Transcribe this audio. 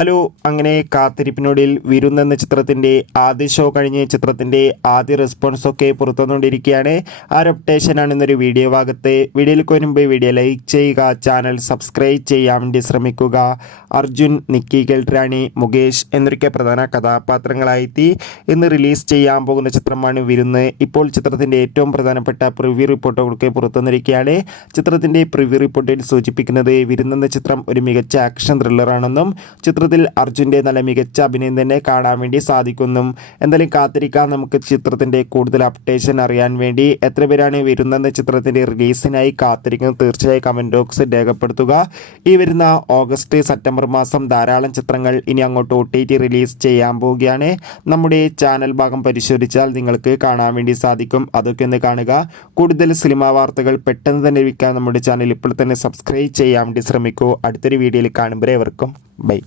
Hello, അങ്ങനെ കാത്തിരിപ്പിനൊടുവിൽ വിരുന്നെന്ന ചിത്രത്തിൻ്റെ ആദ്യ ഷോ കഴിഞ്ഞ് ചിത്രത്തിൻ്റെ ആദ്യ റെസ്പോൺസൊക്കെ പുറത്തുവന്നുകൊണ്ടിരിക്കുകയാണ്. ആ ഒരു അപ്ഡേഷനാണ് ഇന്നൊരു വീഡിയോ ഭാഗത്ത്. വീഡിയോയിലേക്ക് വരുമ്പോൾ വീഡിയോ ലൈക്ക് ചെയ്യുക, ചാനൽ സബ്സ്ക്രൈബ് ചെയ്യാൻ വേണ്ടി ശ്രമിക്കുക. അർജുൻ, നിക്കി ഗൽറാണി, മുകേഷ് എന്നൊക്കെ പ്രധാന കഥാപാത്രങ്ങളായി ഇന്ന് റിലീസ് ചെയ്യാൻ പോകുന്ന ചിത്രമാണ് വിരുന്ന്. ഇപ്പോൾ ചിത്രത്തിൻ്റെ ഏറ്റവും പ്രധാനപ്പെട്ട പ്രിവ്യൂ റിപ്പോർട്ടുകളൊക്കെ പുറത്തുവന്നിരിക്കുകയാണ്. ചിത്രത്തിൻ്റെ പ്രിവ്യൂ റിപ്പോർട്ടിൽ സൂചിപ്പിക്കുന്നത് വിരുന്നെന്ന ചിത്രം ഒരു മികച്ച ആക്ഷൻ ത്രില്ലറാണെന്നും ചിത്രത്തിൽ അർജുൻ്റെ നല്ല മികച്ച അഭിനയം തന്നെ കാണാൻ വേണ്ടി സാധിക്കുന്നു. എന്തായാലും കാത്തിരിക്കാം നമുക്ക് ചിത്രത്തിൻ്റെ കൂടുതൽ അപ്ഡേഷൻ അറിയാൻ വേണ്ടി. എത്ര പേരാണ് വരുന്നെന്ന ചിത്രത്തിൻ്റെ റിലീസിനായി കാത്തിരിക്കുന്നത് തീർച്ചയായും കമൻറ്റ് ബോക്സിൽ രേഖപ്പെടുത്തുക. ഈ വരുന്ന ഓഗസ്റ്റ് സെപ്റ്റംബർ മാസം ധാരാളം ചിത്രങ്ങൾ ഇനി അങ്ങോട്ട് OTT റിലീസ് ചെയ്യാൻ പോവുകയാണ്. നമ്മുടെ ചാനൽ ഭാഗം പരിശോധിച്ചാൽ നിങ്ങൾക്ക് കാണാൻ വേണ്ടി സാധിക്കും. അതൊക്കെ ഒന്ന് കാണുക. കൂടുതൽ സിനിമാ വാർത്തകൾ പെട്ടെന്ന് തന്നെ ലഭിക്കാൻ നമ്മുടെ ചാനൽ ഇപ്പോൾ തന്നെ സബ്സ്ക്രൈബ് ചെയ്യാൻ വേണ്ടി ശ്രമിക്കൂ. അടുത്തൊരു വീഡിയോയിൽ കാണുമ്പോൾ ഏവർക്കും ബൈ.